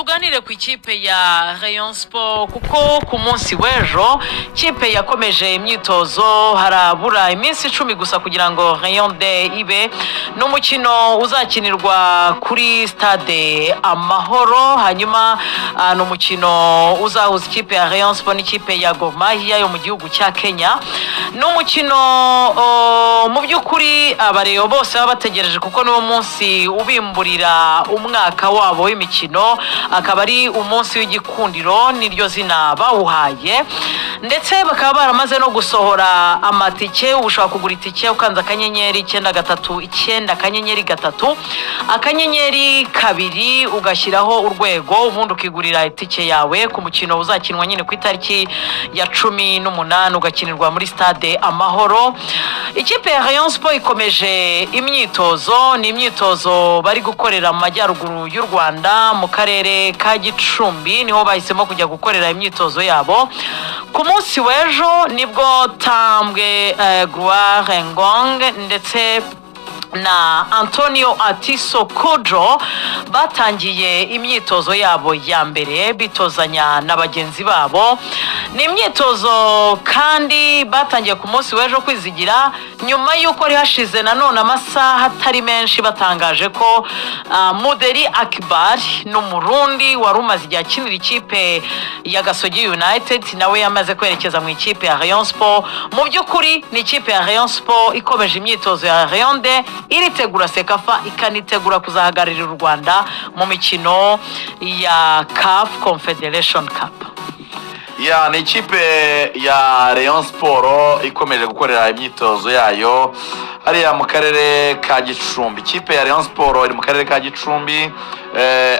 tuganire ku ikipe ya Rayon Sport kuko ku munsi w'ejo ikipe yakomeje imyitozo harabura iminsi 10 gusa kugira ngo Rayon Day ibe n'umukino uzakinirwa kuri stade Amahoro. Hanyuma n'umukino uzahuza ikipe ya Rayon Sport n'ikipe ya Gor Mahia yo mu gihugu cya Kenya. N'umukino mu by'ukuri abareyo bose baba bategereje kuko niwo munsi ubimburira umwaka wabo w'imikino, akaba ari umunsi w'igikundiro niryo zina bawuhaye, ndetse bakaba baramaze no gusohora amatike. Ushobora kugura itike ukanza akanyenyeri 939 akanyenyeri 3 akanyenyeri 2 ugashyiraho urwego, ubundi ukigurira itike yawe ku mukino uzakinwa nyine ku itariki ya 18 ugakinirwa muri stade Amahoro. Ikipe ya Rayon Sport ikomeje imyitozo, ni imyitozo bari gukorera mu majyaruguru y'u Rwanda mu karere ka Gicumbi, niho bahisemo kujya gukorera imyitozo yabo. Ku munsi w'ejo nibwo Tambwe Gloire Ngong ndetse na Antonio Atiso Kojo batangiye imyitozo yabo ya mbere bitozanya na bagenzi babo. Ni imyitozo kandi batangiye ku munsi w'ejo kwizigira nyuma y'uko rihashize nanone amasaha atari menshi batangaje ko Muderi Akbar n'umurundi wari umaze igihe akinira ikipe ya Gasogi United nawe yamaze kwerekeza mu ikipe ya Rayon Sport. Mu by'ukuri ni ikipe ya Rayon Sport ikomeje imyitozo ya Rayon Day, iritegura Sekafa ikanitegura kuzahagararira u Rwanda mu mikino ya CAF Confederation Cup. Ya ni ikipe ya Rayon Sport ikomeje gukorera imyitozo yayo hariya mu karere ka Gicumbi. Ikipe ya Rayon Sport iri mu karere ka Gicumbi.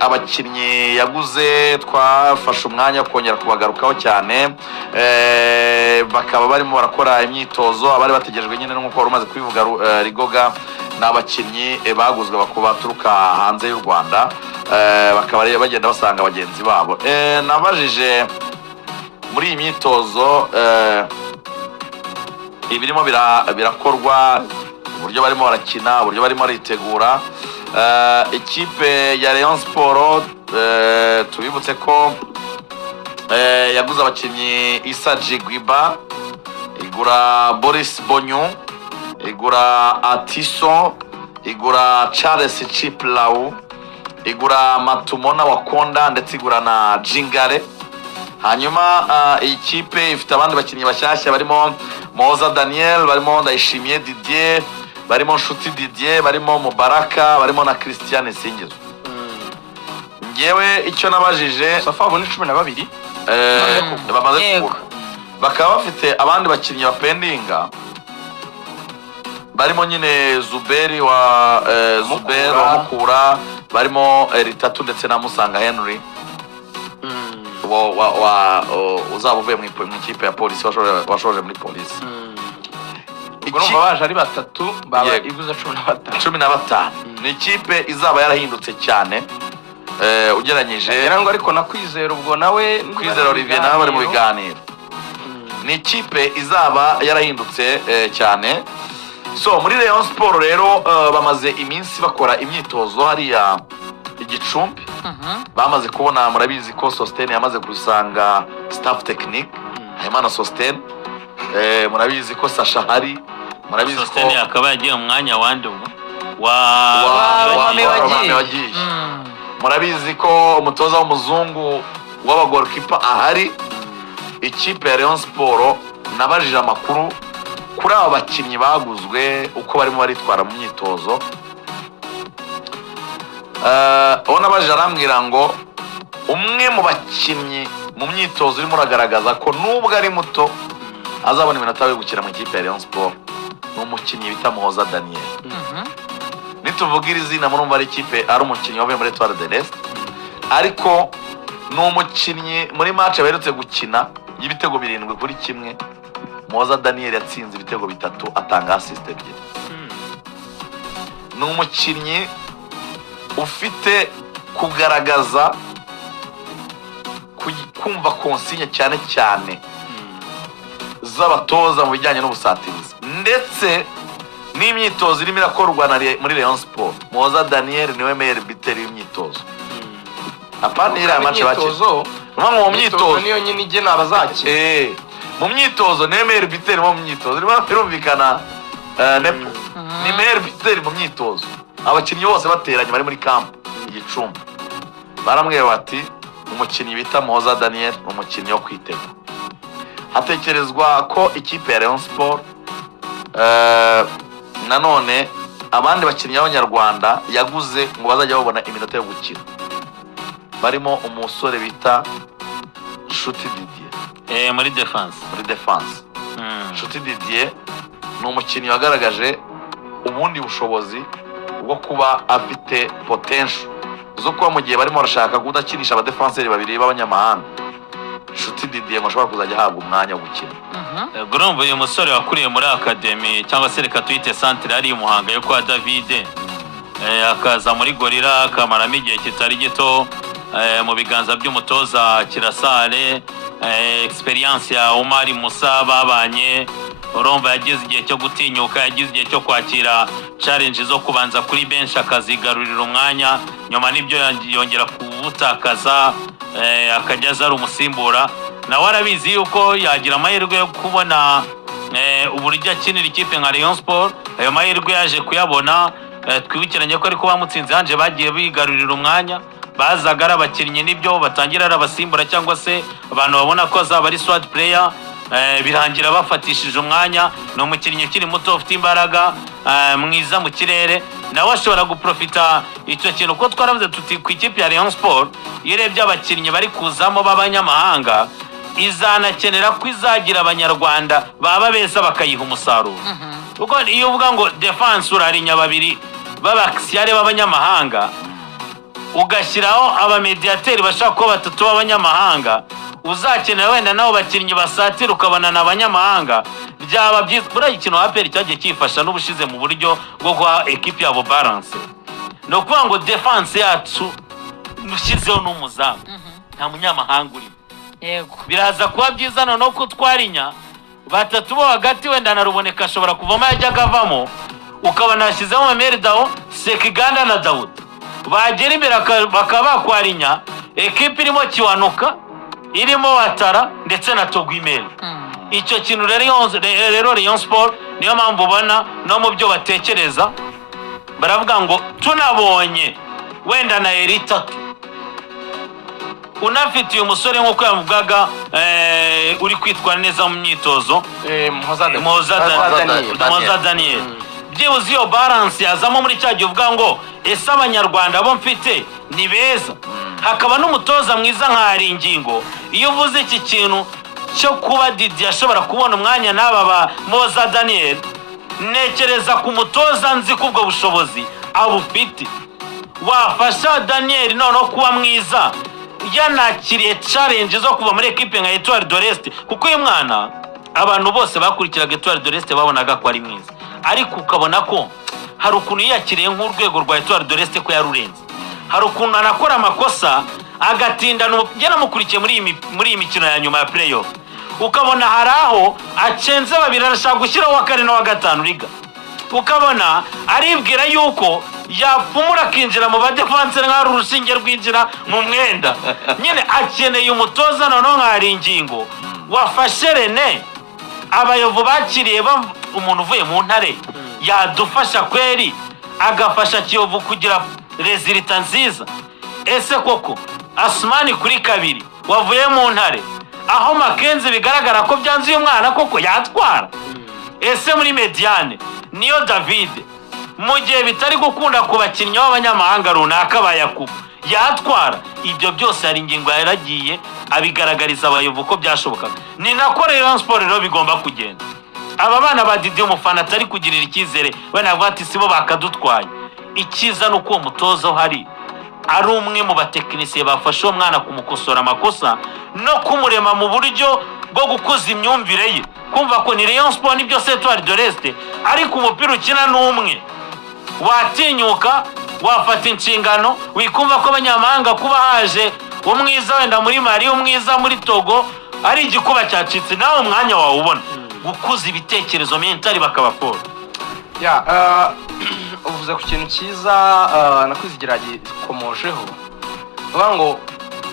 Abakinnyi yaguze twafashe umwanya kongera kubagarukaho cyane, bakaba barimo barakora imyitozo. Abari bategerejwe nyine nk'uko wari umaze kubivuga Rigoga, n'abakinnyi baguzwe baturuka hanze y'u Rwanda, bakaba bagenda basanga bagenzi babo. Nabajije muri iyi myitozo ibirimo birakorwa, uburyo barimo barakina, uburyo barimo baritegura. Ikipe ya Rayon Sport tubibutse ko yaguze abakinnyi Issa Jigwiba, igura Boris Bonyu, igura Atiso, igura Charles Chiplau, igura Matumona Wakonda ndetse igura na Jingare. Hanyuma ikipe ifite abandi bakinnyi bashyashya barimo Moza Daniel, barimo Ndayishimiye Didier, barimo Nshuti Didier, barimo Mubaraka, barimo na Christian Singizo. Ngewe icyo nabajije Safabo ni 12 bamaze kugura, bakaba bafite abandi bakinnyi bapendinga barimo nyine Zuberi wa Zuber wa Mukura, barimo Ritatu ndetse na Musanga Henry uzaba uvuye mu ikipe ya polisi washoje muri polisi. Igomba baje ari batatu baba iguza 15. Ni ikipe izaba yarahindutse cyane ugeranyije, ngo ariko nakwizera ubwo nawe Kwizera Olivier nawe bari mu biganiro. Ni ikipe izaba yarahindutse cyane. So muri Rayon Sport rero bamaze iminsi bakora imyitozo hariya Igicumbi. Bamaze kubona, murabizi ko Sosten yamaze gusanga staff technique Hayimana Sosten, murabizi ko Sasha hari, murabizi ko Sosten akaba yagiye mu mwanya wande wagiye. Murabizi ko umutoza w'umuzungu w'abagorkipa ahari. Ikipe ya Rayon Sport nabajije amakuru kuri aba bakinnyi baguzwe uko barimo baritwara mu myitozo. Ona baje arambwira ngo umwe mu bakinnyi mu myitozo urimo uragaragaza ko nubwo ari muto azabona iminota yo gukina mu ikipe ya Rayon Sport n'umukinnyi bita Moza Daniel. Nituvuga iri zina murumva ari ikipe ari umukinnyi wavuye muri Etoile de l'Est, ariko n'umukinnyi muri match baherutse gukina y'ibitego 7-1 Moza Daniel yatsinze ibitego 3 atanga assist 2. N'umukinnyi ufite kugaragaza kumva konsinya cyane cyane z'abatoza mu bijyanye n'ubusatirizi ndetse n'imyitozo irimo irakorwa muri Rayon Sport. Moza Daniel niwe meilleur buteur y'imyitozo. apana iriya match bakina mu myitozo niyo nyine igena abazakina mu myitozo ni meilleur buteur mu myitozo birumvikana ni meilleur buteur mu myitozo abakinnyi bose bateranye bari muri camp igicumbi baramwe bati umukinnyi bita Muhoza Daniel umukinnyi wo kwitega hatekerezwa ko ikipe ya Rayon Sport nanone abandi bakinnyi b'Abanyarwanda yaguze ngo bazajya babona iminota yo gukina barimo umusore bita Nshuti Didier muri defense Nshuti Didier ni umukinnyi wagaragaje ubundi bushobozi bwo kuba afite potential zo kuba mu gihe barimo barashaka kudakinisha abadefenseri babiri b'abanyamahanga Nshuti Didier ngo ashobora kuzajya ahabwa umwanya wo gukina Grombo uyu musore wakuriye muri academy cyangwa se reka tuyite centre ari umuhanga yo kwa David akaza muri Gorilla akamaramo igihe kitari gito mu biganza by'umutoza Kirasare experience ya Omar Musa babanye urumva yagize igihe cyo gutinyuka yagize igihe cyo kwakira challenge zo kubanza kuri bench akazigarurira umwanya nyuma nibyo yongera kubutakaza akajya azara umusimbura nawe arabizi yuko yagira amahirwe yo kubona uburyo akinira ikipe nka Rayon Sport ayo mahirwe yaje kuyabona twibukiranye ko ariko bamutsinze hanje bagiye bigarurira umwanya bazaga ari abakinnyi nibyo batangira ari abasimbura cyangwa se abantu babona ko azaba ari squad player birangira bafatishije umwanya no mukinnyi ukiri muto ufite imbaraga mwiza mu kirere nawe ashobora guprofita icyo kintu ko twaravuze tuti ku ikipe ya Rayon Sport irebye abakinnyi bari kuzamo b'abanyamahanga izanakenera ko izagira abanyarwanda baba beza bakayiha umusaruro ubwo iyo uvuga ngo defense urarinya babiri b'abaksiyare b'abanyamahanga ugashyiraho abamediateri bashaka ko batatu b'abanyamahanga uzakenera wenda nabo bakinnyi basatira ukabana n'abanyamahanga byaba byiza buriya ikintu APR cyagiye kifasha n'ubushize mu buryo bwo guha equipe yabo balance no kuvuga ngo defense yacu nushyizeho n'umuzamu nta munyamahanga urimo yego biraza kuba byiza noneho ko twarinya batatu bo hagati wenda naruboneka ashobora kuvamo yajyaga avamo ukabona yashyizeho Mameridao Sekiganda na Daud bagera imbere bakaba bakwarinya ekipe irimo Kiwanuka irimo Watara ndetse na Togwimel icyo kintu rero Rayon Sport niyo mpamvu ubona no mu byo batekereza baravuga ngo tunabonye wenda na Eritatu unafitiye umusore nk'uko yavugaga uri kwitwara neza mu myitozo Muhoza Daniel byibuze iyo balance yazamo muri cya gihe uvuga ngo ese abanyarwanda bo mfite ni beza hakaba n'umutoza mwiza nka Haringingo iyo uvuze iki kintu cyo kuba Didier ashobora kubona umwanya n'aba ba Muhoza Daniel nekereza ku mutoza nzi kubwo bushobozi abufite wafasha Daniel noneho kuba mwiza yanakiriye challenge zo kuva muri equipe nka Etoile de l'Est kuko uyu mwana abantu bose bakurikiraga Etoile de l'Est babonaga ko ari mwiza ariko ukabona ko hari ukuntu yakiriye nk'urwego rwa Etoile de l'Est ko yarurenze hari ukuntu anakora amakosa agatindana yanamukurikiye muri iyi mikino ya nyuma ya playoff ukabona hari aho acenze babiri arashaka gushyiraho wa kane wa gatanu liga ukabona aribwira yuko yapfumura akinjira mu badefense nk'ari urushinge rwinjira mu mwenda nyine akeneye umutoza noneho nk'ari ingingo wafashe Rene abayovu bakiriye umuntu uvuye mu ntare yadufasha kweri agafasha Kiyovu kugira resulta nziza ese koko Asmani kuri kabiri wavuye mu ntare aho Makenzi bigaragara ko byanze uyu mwana koko yatwara ese muri Mediane niyo David mu gihe bitari gukunda ku bakinnyi b'abanyamahanga runaka bayakuba yatwara ibyo byose hari ingingo yaragiye abigaragariza abayovu ko byashobokaga ni nako Rayon Sport rero bigomba kugenda aba bana ba Didier umufana atari kugirira icyizere banavuga ati sibo bakadutwaye ikiza nuko uwo mutoza uhari ari umwe mu batekinisiye bafashe uwo mwana kumukosora amakosa no kumurema mu buryo bwo gukuza imyumvire ye kumva ko ni Rayon Sport nibyo Etoile de l'Est ariko umupira ukina n'umwe watinyuka wafata inshingano wikumva ko abanyamahanga kuba haje umwiza wenda muri Mali umwiza muri Togo ari igikuba cyacitse nawe umwanya wawubona gukuza ibitekerezo mentali bakaba fort uvuze ku kintu cyiza nakwizigira gikomojeho uvuga ngo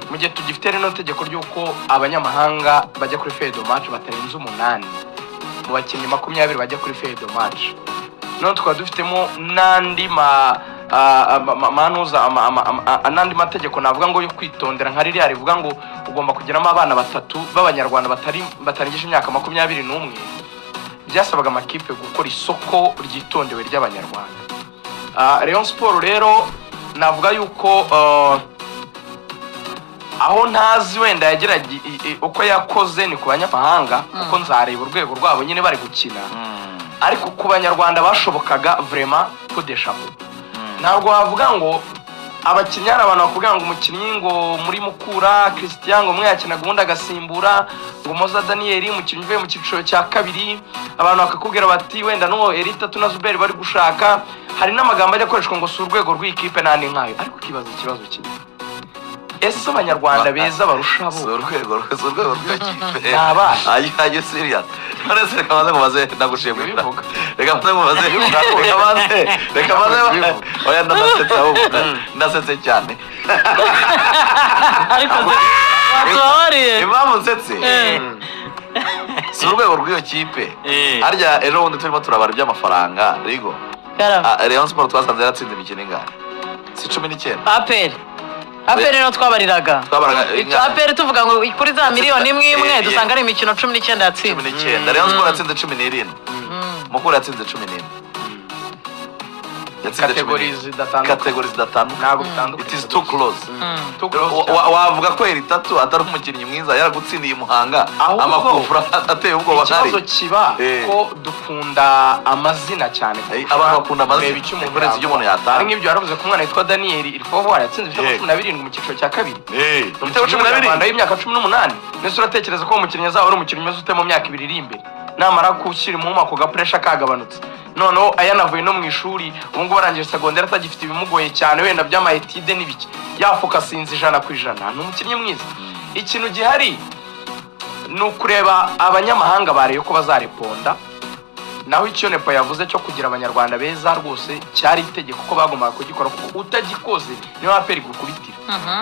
mu gihe tugifite rino tegeko ry'uko abanyamahanga bajya kuri feuille de match batarenze 8 mu bakinnyi 20 bajya kuri feuille de match, none tukaba dufitemo n'andi n'andi mategeko navuga ngo yo kwitondera nka ririya rivuga ngo ugomba kugiramo abana 3 b'abanyarwanda batarengeje imyaka 21. Byasabaga amakipe gukora isoko ryitondewe ry'abanyarwanda. Rayon Sport rero navuga yuko aho ntazi wenda yagira uko yakoze ni ku banyamahanga kuko nzareba urwego rwabo nyine bari gukina, ariko ku banyarwanda bashobokaga vraiment kudeshamo. Ntabwo wavuga ngo abakinnyi ari abantu bakubwira ngo umukinnyi ngo muri Mukura Christian ngo umwe yakinaga ubundi agasimbura, ngo Moza Daniel umukinnyi uvuye mu cyiciro cya kabiri, abantu bakakubwira bati wenda no Erita na Zuberi bari gushaka. Hari n'amagambo ajya akoreshwa ngo si urwego rw'ikipe nandi nkayo, ariko ikibazo kimwe, ese abanyarwanda beza barusha abo urwego rw'ikipe n'abana ayo serious. None se reka maze mubaze ndagushimira, reka maze mubaze oya ndasetse ahubwo ndasetse cyane ariko watubabariye impamvu nsetse si urwego rw'iyo kipe. Harya ejo bundi turimo turabara iby'amafaranga Rigo, Rayon Sport twasanze yaratsinze imikino ingahe? Si 19. APR no twabariraga APR tuvuga ngo kuri za miliyoni imwe dusanga ari imikino 19 yatsinze. 19. Rayon Sport yatsinze 17. Mukura yatsinze 17. categories zidatandukanye ntabwo bitandukanye. It is too close. Wavuga ko Eritatu atari umukinnyi mwiza yaragutsindiye Muhanga amakufura ateye ubwoba. Ikibazo kiba ko dukunda amazina cyane, abantu bakunda amazina uretse ibyo umuntu yatanga. Nk'ibyo yaravuze ko umwana yitwa Daniel Ilfova yatsinze ibitego 17 mu cyiciro cya kabiri, ibitego 12 y'imyaka 18. Nese uratekereza ko umukinnyi azaba ari umukinnyi mwiza ute mu myaka 2 iri imbere namara gushyira mu mako ga pressure kagabanutse? Noneho ayanavuye no mu ishuri ubu ngubu arangije secondaire atagifite ibimugoye cyane wenda by'amayetide n'ibiki, yafokasinze 100%. Ni umukinnyi mwiza. Ikintu gihari ni ukureba abanyamahanga bareye ko bazareponda, naho icyo Nepo yavuze cyo kugira abanyarwanda beza rwose cyari itegeko ko bagombaga kugikora, kuko utagikoze niyo aperi gukubitira.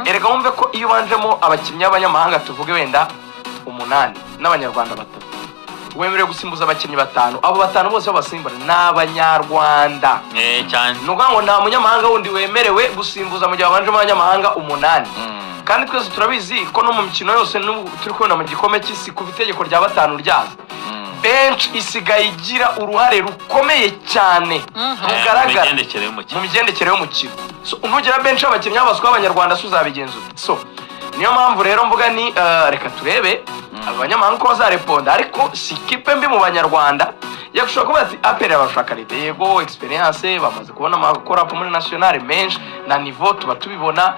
Erega wumve ko iyo banjemo abakinnyi b'abanyamahanga tuvuge wenda 8 n'abanyarwanda 3, wemerewe gusimbuza abakinnyi 5, abo 5 bose babasimbura n'abanyarwanda cyane. Nuga ngo nta munyamahanga wundi wemerewe gusimbuza mu gihe abanjemo abanyamahanga 8. Kandi twese turabizi ko no mu mikino yose turi kubona mu gikombe cy'isi kuva itegeko rya 5 ryaza, bench isigaye igira uruhare rukomeye cyane rugaragara mu migendekere y'umukino. So nugira bench abakinnyi abaswa abanyarwanda suzabigenzura. So niyo mpamvu rero mvuga ni reka turebe abanyamahanga ko bazareponda, ariko si kipe mbi mu banyarwanda yagushaka kuba ati APR abashaka yego experience bamaze kubona amakora muri national menshi na niveau tuba tubibona,